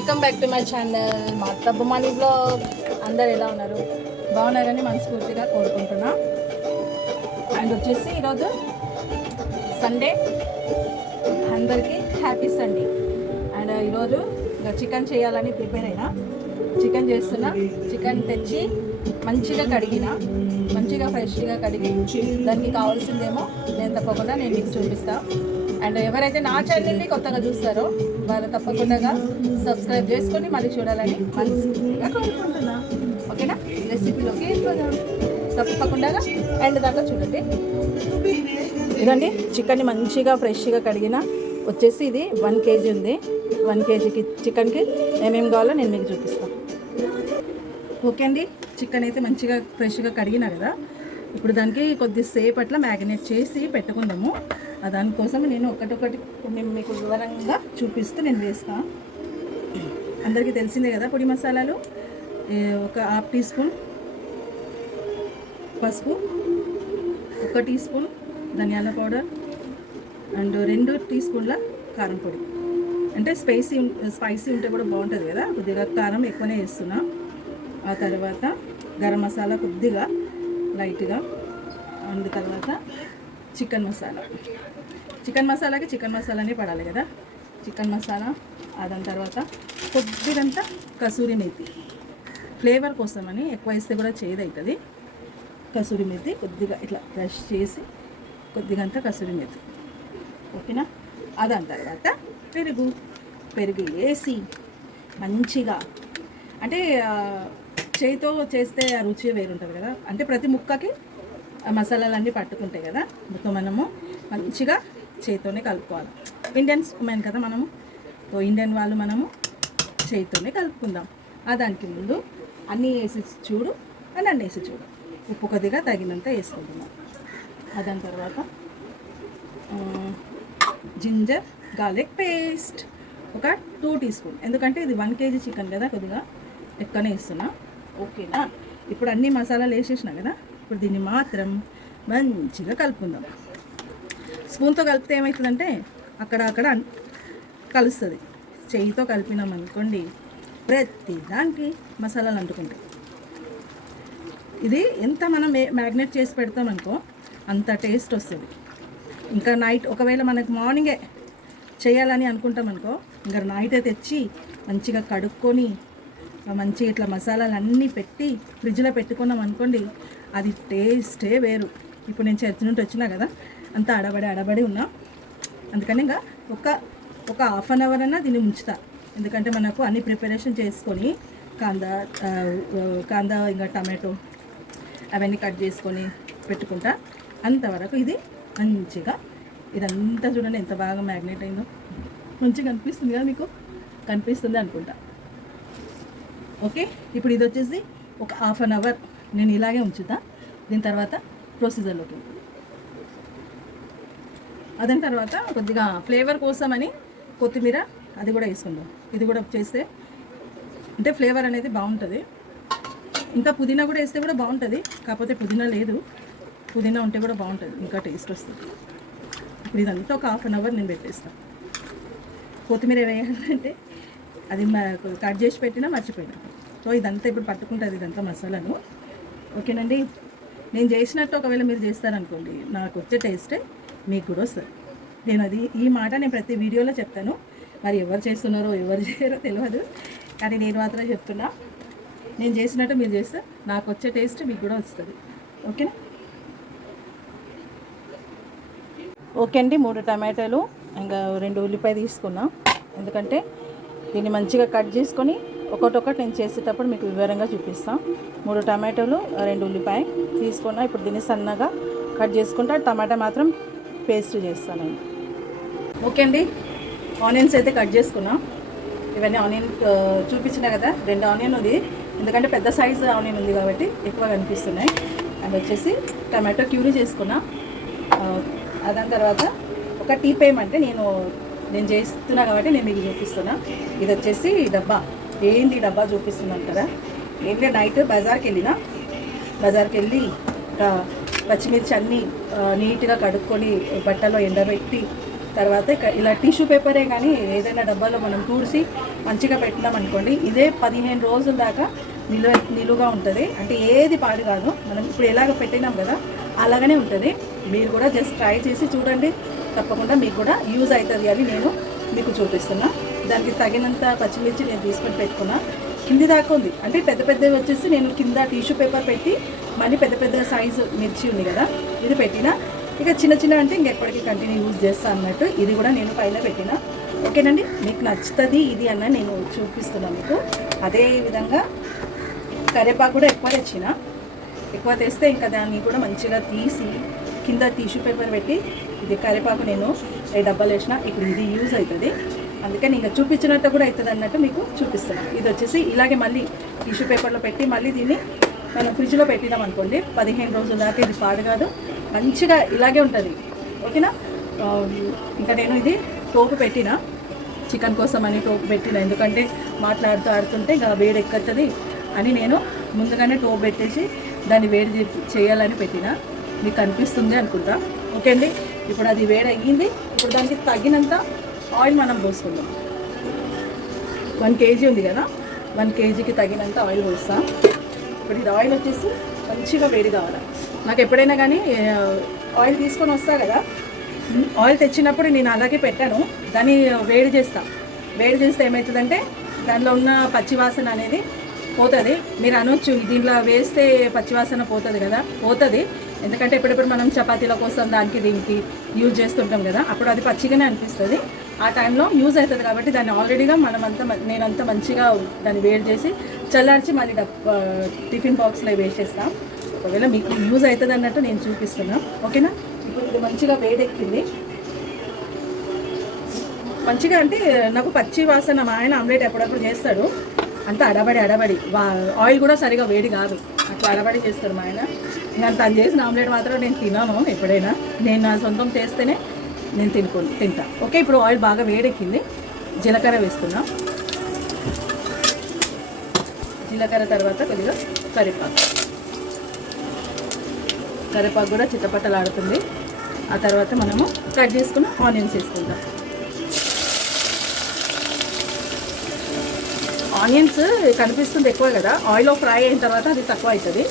Welcome back to my channel మా తబ్బుమాని blog. అందరు ఎలా ఉన్నారు? బాగున్నారని మనస్ఫూర్తిగా కోరుకుంటున్నా. అండ్ వచ్చేసి ఈరోజు సండే, అందరికీ హ్యాపీ సండే. అండ్ ఈరోజు ఇంకా చికెన్ చేయాలని ప్రిపేర్ అయినా. చికెన్ చేస్తున్నా. చికెన్ తెచ్చి మంచిగా కడిగిన, మంచిగా ఫ్రెష్గా కడిగి దానికి కావాల్సిందేమో నేను తప్పకుండా నేను మీకు చూపిస్తాను. అండ్ ఎవరైతే నా ఛానల్ని కొత్తగా చూస్తారో వాళ్ళు తప్పకుండా సబ్స్క్రైబ్ చేసుకొని మళ్ళీ చూడాలని మనస్ఫూర్తిగా కోరుకుంటున్నా. ఓకేనా? రెసిపీలోకి వెళ్ళిపోదాం తప్పకుండా. అండ్ దాకా చూడండి. ఇదండి చికెన్ని మంచిగా ఫ్రెష్గా కడిగిన. వచ్చేసి ఇది 1 kg ఉంది. 1 kgకి చికెన్కి ఏమేమి కావాలో నేను మీకు చూపిస్తాను. ఓకే అండి, చికెన్ అయితే మంచిగా ఫ్రెష్గా కడిగినా కదా. ఇప్పుడు దానికి కొద్దిసేపు అట్లా మ్యారినేట్ చేసి పెట్టుకుందాము. దానికోసం నేను ఒకటి నేను మీకు వివరంగా చూపిస్తూ నేను వేస్తాను. అందరికీ తెలిసిందే కదా, పొడి మసాలాలు ఒక 1/2 టీ స్పూన్ పసుపు, 1 టీ స్పూన్ ధనియాల పౌడర్ అండ్ 2 టీ స్పూన్ల కారం పొడి. అంటే స్పైసీ ఉంటే కూడా బాగుంటుంది కదా, కొద్దిగా కారం ఎక్కువనే వేస్తున్నా. ఆ తర్వాత గరం మసాలా కొద్దిగా లైట్గా. అండ్ తర్వాత చికెన్ మసాలాకి చికెన్ మసాలానే పడాలి కదా, చికెన్ మసాలా. దాని తర్వాత కొద్దిగంత కసూరి మేతి, ఫ్లేవర్ కోసమని. ఎక్కువ వేస్తే కూడా చేదు అవుతుంది. కసూరి మేతి కొద్దిగా ఇట్లా క్రష్ చేసి కొద్దిగంత కసూరి మేతి. ఓకేనా? దాని తర్వాత పెరుగు వేసి మంచిగా, అంటే చేయితో చేస్తే ఆ రుచి వేరుంటుంది కదా. అంటే ప్రతి ముక్కకి మసాలాలన్నీ పట్టుకుంటాయి కదా. మొత్తం మనము మంచిగా చేయితోనే కలుపుకోవాలి. ఇండియన్స్ ఉమెన్ కదా మనము, ఇండియన్ వాళ్ళు మనము చేయితోనే కలుపుకుందాం. దానికి ముందు అన్నీ వేసి చూడు, అన్నీ వేసి చూడు. ఉప్పు కొద్దిగా తగినంత వేసుకుంటున్నాం. దాని తర్వాత జింజర్ గార్లిక్ పేస్ట్ ఒక 2 టీ స్పూన్. ఎందుకంటే ఇది 1 kg చికెన్ కదా, కొద్దిగా ఎక్కువనే వేస్తున్నా. ఓకేనా? ఇప్పుడు అన్ని మసాలాలు వేసేసినా కదా. ఇప్పుడు దీన్ని మాత్రం మంచిగా కలుపుకుందాం. స్పూన్తో కలిపితే ఏమవుతుందంటే అక్కడ కలుస్తుంది. చెయ్యితో కలిపినాం అనుకోండి ప్రతి దానికి మసాలాలు అంటుకుంటాయి. ఇది ఎంత మనం మ్యాగ్నేట్ చేసి పెడతామనుకో అంత టేస్ట్ వస్తుంది. ఇంకా నైట్ ఒకవేళ మనకు మార్నింగే చేయాలని అనుకుంటామనుకో, ఇంకా నైటే తెచ్చి మంచిగా కడుక్కొని మంచిగా ఇట్లా మసాలాలు అన్నీ పెట్టి ఫ్రిడ్జ్లో పెట్టుకున్నాం అనుకోండి, అది టేస్టే వేరు. ఇప్పుడు నేను చర్చి నుండి వచ్చినా కదా, అంతా అడబడి ఉన్నా. అందుకని ఇంకా ఒక హాఫ్ అన్ అవర్ అన్నా దీన్ని ఉంచుతా. ఎందుకంటే మనకు అన్ని ప్రిపరేషన్ చేసుకొని కాందా ఇంకా టమాటో అవన్నీ కట్ చేసుకొని పెట్టుకుంటా. అంతవరకు ఇది మంచిగా ఇదంతా చూడండి ఎంత బాగా మ్యాగ్నేట్ అయిందో. మంచిగా కనిపిస్తుంది కదా, మీకు కనిపిస్తుంది అనుకుంటా. ఓకే, ఇప్పుడు ఇది వచ్చేసి ఒక హాఫ్ అన్ అవర్ నేను ఇలాగే ఉంచుతా. దీని తర్వాత ప్రొసీజర్లోకి. దాని తర్వాత కొద్దిగా ఫ్లేవర్ కోసమని కొత్తిమీర అది కూడా వేసుకుందాం. ఇది కూడా చేస్తే అంటే ఫ్లేవర్ అనేది బాగుంటుంది. ఇంకా పుదీనా కూడా వేస్తే కూడా బాగుంటుంది. కాకపోతే పుదీనా లేదు, పుదీనా ఉంటే కూడా బాగుంటుంది, ఇంకా టేస్ట్ వస్తుంది. ఇప్పుడు ఇదంతా ఒక హాఫ్ అన్ అవర్ నేను పెట్టేస్తాను. కొత్తిమీర వేయాలంటే అది కట్ చేసి పెట్టినా మర్చిపోయినా. సో ఇదంతా ఇప్పుడు పట్టుకుంటుంది, ఇదంతా మసాలాను. ఓకేనండి? నేను చేసినట్టు ఒకవేళ మీరు చేస్తారనుకోండి, నాకు వచ్చే టేస్టే మీకు కూడా వస్తుంది. ఈ మాట నేను ప్రతి వీడియోలో చెప్తాను. మరి ఎవరు చేస్తున్నారో ఎవరు చేయరో తెలియదు, కానీ నేను మాత్రం చెప్తున్నా. నేను చేసినట్టు మీరు చేస్తే నాకు వచ్చే టేస్ట్ మీకు కూడా వస్తుంది. ఓకేనా? ఓకే అండి, 3 టమాటాలు ఇంకా 2 ఉల్లిపాయ తీసుకున్నా. ఎందుకంటే దీన్ని మంచిగా కట్ చేసుకొని ఒకటొకటి నేను చేసేటప్పుడు మీకు వివరంగా చూపిస్తాను. 3 టమాటాలు 2 ఉల్లిపాయ తీసుకున్నా. ఇప్పుడు దీన్ని సన్నగా కట్ చేసుకుంటా. టమాటా మాత్రం పేస్ట్ చేస్తాను నేను. ఓకే అండి, ఆనియన్స్ అయితే కట్ చేసుకున్నా. ఇవన్నీ ఆనియన్ చూపించినా కదా, 2 ఆనియన్ ఉంది. ఎందుకంటే పెద్ద సైజు ఆనియన్ ఉంది కాబట్టి ఎక్కువ కనిపిస్తున్నాయి. అండ్ వచ్చేసి టమాటో క్యూరీ చేసుకున్నా. దాని తర్వాత ఒక టీ పేమెంట్ నేను చేస్తున్నా కాబట్టి నేను మీకు చూపిస్తున్నా. ఇది వచ్చేసి డబ్బా. ఏంది డబ్బా చూపిస్తున్నాను కదా, ఏంటంటే నైట్ బజార్కి వెళ్ళి పచ్చిమిర్చి అన్నీ నీట్గా కడుక్కొని బట్టలో ఎండబెట్టి తర్వాత ఇలా టిష్యూ పేపరే కానీ ఏదైనా డబ్బాలో మనం తూర్చి మంచిగా పెట్టినాం అనుకోండి, ఇదే 15 రోజుల దాకా నిలువుగా ఉంటుంది. అంటే ఏది పాడు కాదు. మనం ఇప్పుడు ఎలాగ పెట్టినాం కదా అలాగనే ఉంటుంది. మీరు కూడా జస్ట్ ట్రై చేసి చూడండి, తప్పకుండా మీకు కూడా యూజ్ అవుతుంది అని నేను మీకు చూపిస్తున్నా. దానికి తగినంత పచ్చిమిర్చి నేను తీసుకొని పెట్టుకున్నా. కింది దాకా ఉంది, అంటే పెద్ద పెద్దవి వచ్చేసి నేను కింద టిష్యూ పేపర్ పెట్టి మళ్ళీ పెద్ద పెద్ద సైజు మిర్చి ఉంది కదా ఇది పెట్టిన. ఇక చిన్న చిన్న అంటే ఇంకెప్పటికీ కంటిన్యూ యూజ్ చేస్తాను అన్నట్టు ఇది కూడా నేను పైన పెట్టిన. ఓకేనండి, మీకు నచ్చుతుంది ఇది అన్న నేను చూపిస్తున్నాను మీకు. అదే విధంగా కరివేపాకు కూడా ఎక్కువ తెస్తే ఇంకా దాన్ని కూడా మంచిగా తీసి కింద టిష్యూ పేపర్ పెట్టి ఇది కరివేపాకు నేను డబ్బాలు వేసిన. ఇప్పుడు ఇది యూజ్ అవుతుంది, అందుకని ఇంకా చూపించినట్టు కూడా అవుతుంది అన్నట్టు మీకు చూపిస్తున్నాను. ఇది వచ్చేసి ఇలాగే మళ్ళీ టిష్యూ పేపర్లో పెట్టి మళ్ళీ దీన్ని మనం ఫ్రిడ్జ్లో పెట్టినాం అనుకోండి 15 రోజుల దాకా ఇది పాడు కాదు, మంచిగా ఇలాగే ఉంటుంది. ఓకేనా. ఇంకా నేను ఇది టోపు పెట్టిన, చికెన్ కోసం అని టోపు పెట్టిన. ఎందుకంటే ఆడుతుంటే ఇంకా వేడి ఎక్కుతుంది అని నేను ముందుగానే టోపు పెట్టేసి దాన్ని వేడి చేయాలని పెట్టిన. మీకు కనిపిస్తుంది అనుకుంటా. ఓకే అండి, ఇప్పుడు అది వేడి అయ్యింది. ఇప్పుడు దానికి తగినంత ఆయిల్ మనం పోసుకుందాం. 1 kg ఉంది కదా, 1 kgకి తగినంత ఆయిల్ పోస్తాం. ఇప్పుడు ఇది ఆయిల్ వచ్చేసి మంచిగా వేడి కావాలి. నాకు ఎప్పుడైనా కానీ ఆయిల్ తీసుకొని వస్తా కదా, ఆయిల్ తెచ్చినప్పుడు నేను అలాగే పెట్టాను, దాన్ని వేడి చేస్తే ఏమవుతుందంటే దానిలో ఉన్న పచ్చివాసన అనేది పోతుంది. మీరు అనొచ్చు దీంట్లో వేస్తే పచ్చివాసన పోతుంది కదా, పోతుంది. ఎందుకంటే ఎప్పుడెప్పుడు మనం చపాతీల కోసం దానికి దీనికి యూజ్ చేస్తుంటాం కదా, అప్పుడు అది పచ్చిగానే అనిపిస్తుంది. ఆ టైంలో యూజ్ అవుతుంది కాబట్టి దాన్ని ఆల్రెడీగా నేనంతా మంచిగా దాన్ని వేడి చేసి చల్లార్చి మళ్ళీ టిఫిన్ బాక్స్లో వేసేస్తాం. ఒకవేళ మీకు యూజ్ అవుతుంది అన్నట్టు నేను చూపిస్తున్నాను. ఓకేనా. ఇప్పుడు ఇది మంచిగా వేడెక్కింది. మంచిగా అంటే నాకు పచ్చి వాసన మా ఆయన ఆమ్లెట్ ఎప్పుడప్పుడు చేస్తాడు, అంతా అడబడి ఆయిల్ కూడా సరిగా వేడి కాదు, అట్లా అడబడి చేస్తాడు మా ఆయన. నేను తను చేసిన ఆమ్లెట్ మాత్రం నేను తినాను. ఎప్పుడైనా నేను నా సొంతం చేస్తేనే నేను తింటా. ఓకే, ఇప్పుడు ఆయిల్ బాగా వేడెక్కింది. జీలకర్ర వేస్తున్నా. జీలకర్ర తర్వాత కొద్దిగా కరివేపాకు కూడా చిట్టపట్టలాడుతుంది. ఆ తర్వాత మనము కట్ చేసుకున్న ఆనియన్స్ వేసుకుంటాం. ఆనియన్స్ కనిపిస్తుంది ఎక్కువ కదా, ఆయిల్లో ఫ్రై అయిన తర్వాత అది తక్కువ అవుతుంది.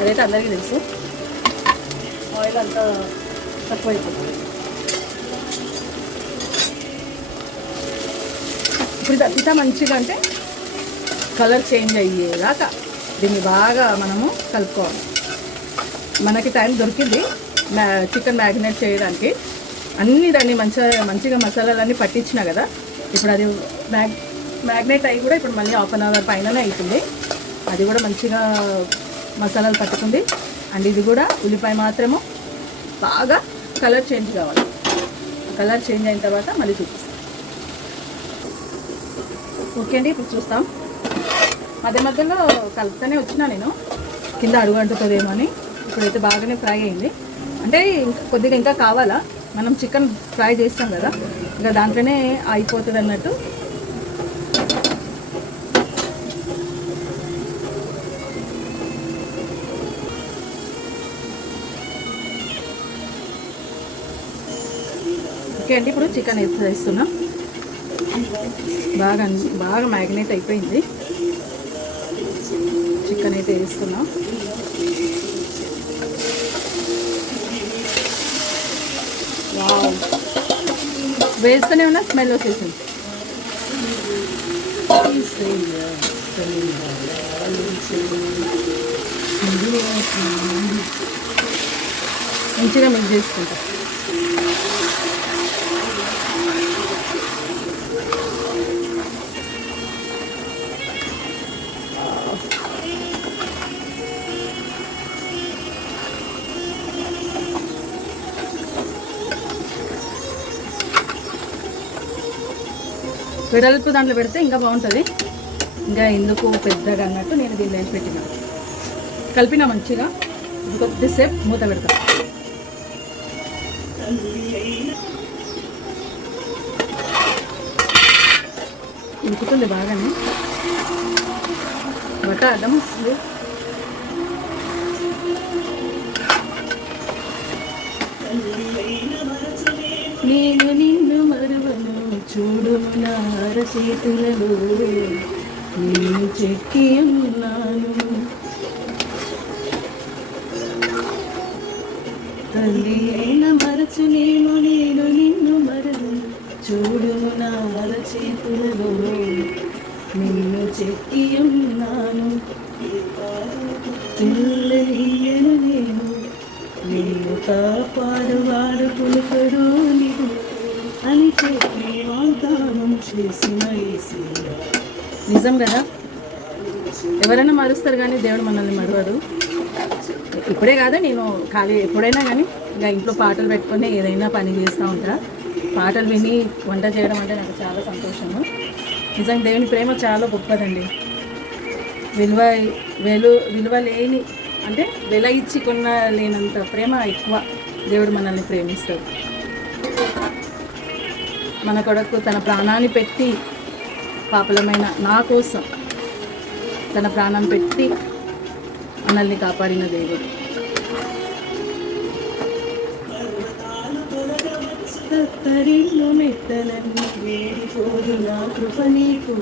అదైతే అందరికీ తెలుసు, ఆయిల్ అంతా తక్కువ అయిపోతుంది. ఇప్పుడు ఇది మంచిగా అంటే కలర్ చేంజ్ అయ్యేదాకా దీన్ని బాగా మనము కలుపుకోవాలి. మనకి టైం దొరికింది చికెన్ మ్యారినేట్ చేయడానికి. దాన్ని మంచిగా మసాలాలన్నీ పట్టించినా కదా, ఇప్పుడు అది మ్యాగ్నేట్ అయ్యి కూడా ఇప్పుడు మళ్ళీ 1/2 అవర్ పైననే అవుతుంది. అది కూడా మంచిగా మసాలాలు పట్టుకుంది. అండ్ ఇది కూడా ఉల్లిపాయ మాత్రము బాగా కలర్ చేంజ్ కావాలి. కలర్ చేంజ్ అయిన తర్వాత మళ్ళీ చూపిస్తాం. ఓకే అండి, ఇప్పుడు చూస్తాం. మధ్యలో కలుపుతూనే వచ్చినా నేను, కింద అడుగు అంటుతుందేమో అని. ఇప్పుడైతే బాగానే ఫ్రై అయింది. అంటే కొద్దిగా ఇంకా కావాలా, మనం చికెన్ ఫ్రై చేస్తాం కదా, ఇంకా దాంట్లోనే అయిపోతుంది అన్నట్టు. ఓకే అండి, ఇప్పుడు చికెన్ వేస్తున్నా. బాగా మ్యాగ్నేట్ అయిపోయింది. చికెన్ అయితే వేస్తున్నా. వేస్తూనే ఉన్నా, స్మెల్ వచ్చేసింది. మంచిగా మిక్స్ చేసుకుంటా. వెడల్పు దాంట్లో పెడితే ఇంకా బాగుంటుంది. ఇంకా ఎందుకు పెద్దగా అన్నట్టు నేను దీన్ని వేసి పెట్టినా, కలిపిన మంచిగా. కొద్దిసేపు మూత పెడతా. ఉడుకుతుంది బాగానే, బట్ట అడ్డం వస్తుంది. చూడు నా అరచేతులలో నేను చెక్కి ఉన్నాను. తల్లి అయిన మరచలేను నేను నిన్ను మరను. చూడు నా అరచేతులలో నిన్ను చెక్కి ఉన్నాను. పిల్లలియను నేను నిన్ను కాపాడువాడు పులుకడు నీవు అని చెప్పి వాగ్దానం చేసిన యేసయ్య. నిజం కదా, ఎవరైనా మరుస్తారు కానీ దేవుడు మనల్ని మరవడు. ఇప్పుడే కాదు, నేను ఖాళీ ఎప్పుడైనా కానీ ఇంకా ఇంట్లో పాటలు పెట్టుకొని ఏదైనా పని చేస్తూ ఉంటా. పాటలు విని వంట చేయడం అంటే నాకు చాలా సంతోషము. నిజంగా దేవుని ప్రేమ చాలా గొప్పదండి. విలువ లేని అంటే వెల ఇచ్చి కొనలేనంత ప్రేమ ఎక్కువ దేవుడు మనల్ని ప్రేమిస్తాడు. మన కొరకు తన ప్రాణాన్ని పెట్టి పాపలమైన నా కోసం తన ప్రాణాన్ని పెట్టి మనల్ని కాపాడిన దేవుడు. తరిలో మెత్తలన్నీ వేడిపోదు నా కృప నీకు.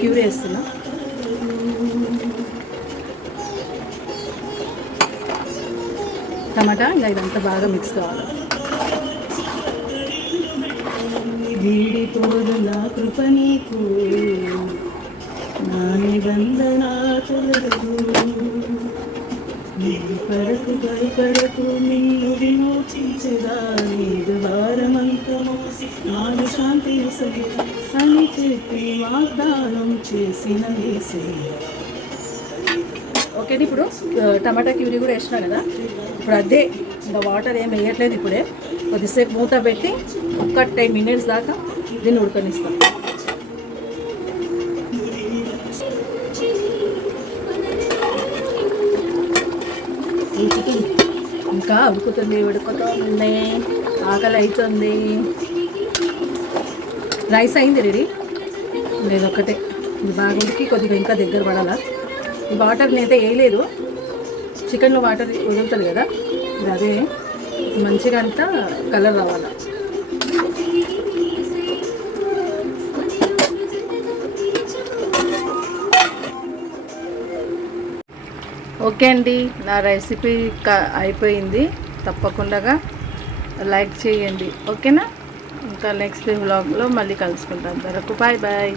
క్యూర్ వేస్తున్నా. టమాటా ఇంకా ఇదంతా బాగా మిక్స్ కావాలి. వీడిపోదు నా కృప నీకు, నా నిబంధన తొలగదు. నీ పరకు భయపడకు నిన్ను విమోచించగా, నీదు భారమంత మోసి నాడు శాంతి అని చెప్పి వాగ్దానం చేసిన యేసయ్య. ఓకే, ఇప్పుడు టమాటా క్యూరీ కూడా వేసినా కదా. ఇప్పుడు అదే ఇంకా వాటర్ ఏం వేయట్లేదు. ఇప్పుడే కొద్దిసేపు మూత పెట్టి ఒక 10 minutes దాకా దీన్ని ఉడకనిస్తాం. ఇంకా ఉడుకుతుంది, ఆకలి అవుతుంది. రైస్ అయింది రెడీ. లేదు ఒక్కటే, ఇది బాగా ఉడికి కొద్దిగా ఇంకా దగ్గర పడాలా. ఈ వాటర్ని అయితే వేయలేదు, చికెన్లో వాటర్ వదులుతుంది కదా, ఇది అదే మంచిగా అంతా కలర్ రావాలా. ఓకే అండి, నా రెసిపీ అయిపోయింది. తప్పకుండా లైక్ చేయండి, ఓకేనా? ఇంకా నెక్స్ట్ వ్లాగ్లో మళ్ళీ కలుసుకుంటాం. వరకు బాయ్ బాయ్.